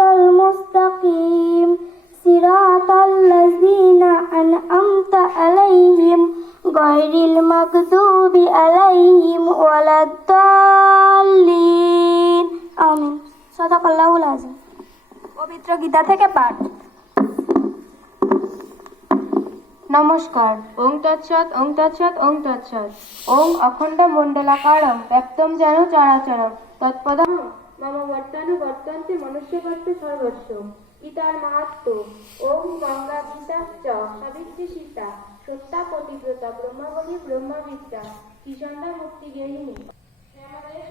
المستقيم صراط الذين أنعمت عليهم غير المغضوب عليهم ولا الضالين آمين صدق الله العظيم পবিত্র গীতা থেকে পাঠ নমস্কার ওং তৎসৎ ওং তৎসৎ ওং তৎসৎ ওং অখণ্ড মণ্ডলাকারম ব্যক্তম যেন চরাচরম তৎপদম মম বর্তানু বর্তন্তে মনুষ্যবর্তে সর্বস্ব গীতার মাহাত্ম ওম গঙ্গা গীতা চ সাবিত্রী সীতা সত্যা পতিব্রতা ব্রহ্মাবলী ব্রহ্মবিদ্যা কিষণা মুক্তি গেহিনী আমাদের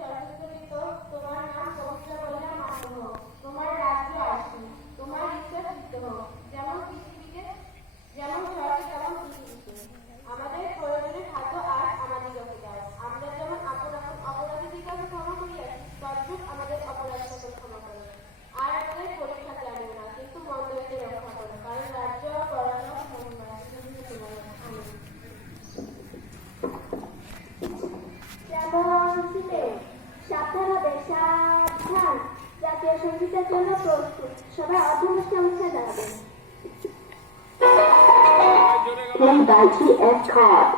শ্রাবণশীতে সাবধান হবে সাবধান জাতীয় সঙ্গীতের জন্য প্রস্তুত সবাই অধ্যবস্থ অনুষ্ঠান দাঁড়াবেন Play by T.S. Cobb.